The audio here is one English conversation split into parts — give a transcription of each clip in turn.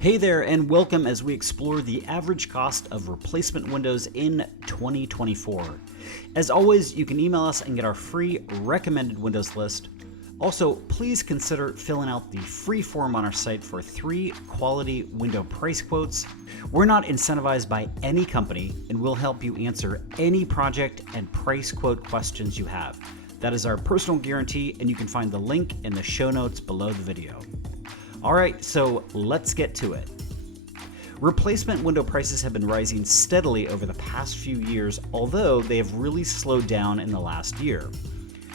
Hey there, and welcome as we explore the average cost of replacement windows in 2024. As always, you can email us and get our free recommended windows list. Also, please consider filling out the free form on our site for 3 quality window price quotes. We're not incentivized by any company, and we'll help you answer any project and price quote questions you have. That is our personal guarantee, and you can find the link in the show notes below the video. All right, so let's get to it. Replacement window prices have been rising steadily over the past few years, although they have really slowed down in the last year.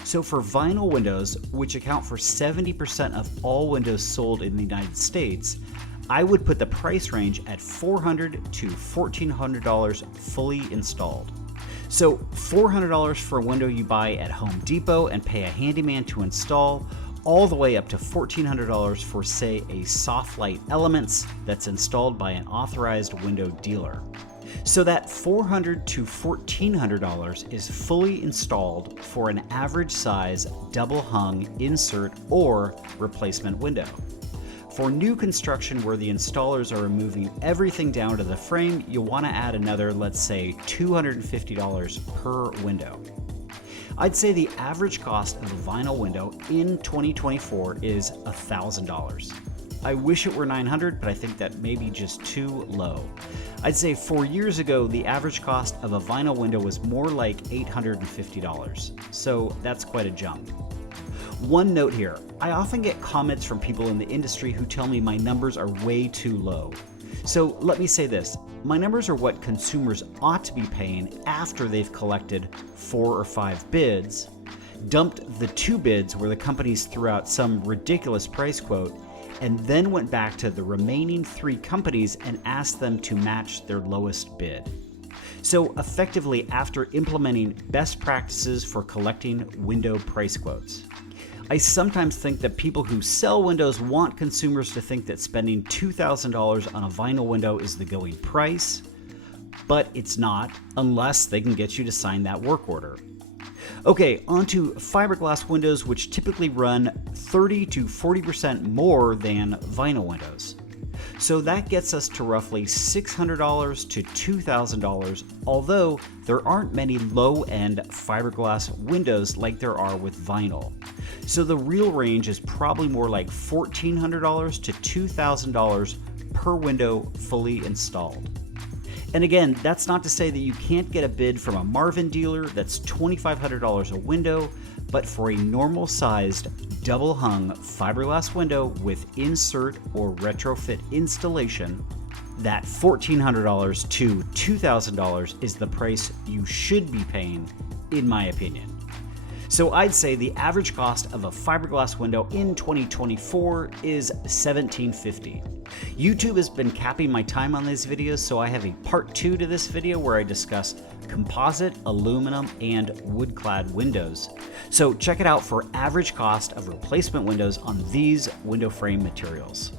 So for vinyl windows, which account for 70% of all windows sold in the United States, I would put the price range at $400 to $1,400 fully installed. So $400 for a window you buy at Home Depot and pay a handyman to install, all the way up to $1,400 for, say, a soft light elements that's installed by an authorized window dealer. So that $400 to $1,400 is fully installed for an average size double hung insert or replacement window. For new construction where the installers are removing everything down to the frame, you'll want to add another, let's say, $250 per window. I'd say the average cost of a vinyl window in 2024 is $1,000. I wish it were $900, but I think that may be just too low. I'd say 4 years ago, the average cost of a vinyl window was more like $850, so that's quite a jump. One note here, I often get comments from people in the industry who tell me my numbers are way too low. So let me say this, my numbers are what consumers ought to be paying after they've collected 4 or 5 bids, dumped the 2 bids where the companies threw out some ridiculous price quote, and then went back to the remaining 3 companies and asked them to match their lowest bid. So effectively, after implementing best practices for collecting window price quotes. I sometimes think that people who sell windows want consumers to think that spending $2,000 on a vinyl window is the going price, but it's not unless they can get you to sign that work order. Okay, on to fiberglass windows, which typically run 30 to 40% more than vinyl windows. So that gets us to roughly $600 to $2,000, although there aren't many low-end fiberglass windows like there are with vinyl. So the real range is probably more like $1,400 to $2,000 per window fully installed. And again, that's not to say that you can't get a bid from a Marvin dealer that's $2,500 a window, but for a normal sized double hung fiberglass window with insert or retrofit installation, that $1,400 to $2,000 is the price you should be paying, in my opinion. So I'd say the average cost of a fiberglass window in 2024 is $1,750. YouTube has been capping my time on these videos, so I have a part 2 to this video where I discuss composite, aluminum, and wood-clad windows. So check it out for average cost of replacement windows on these window frame materials.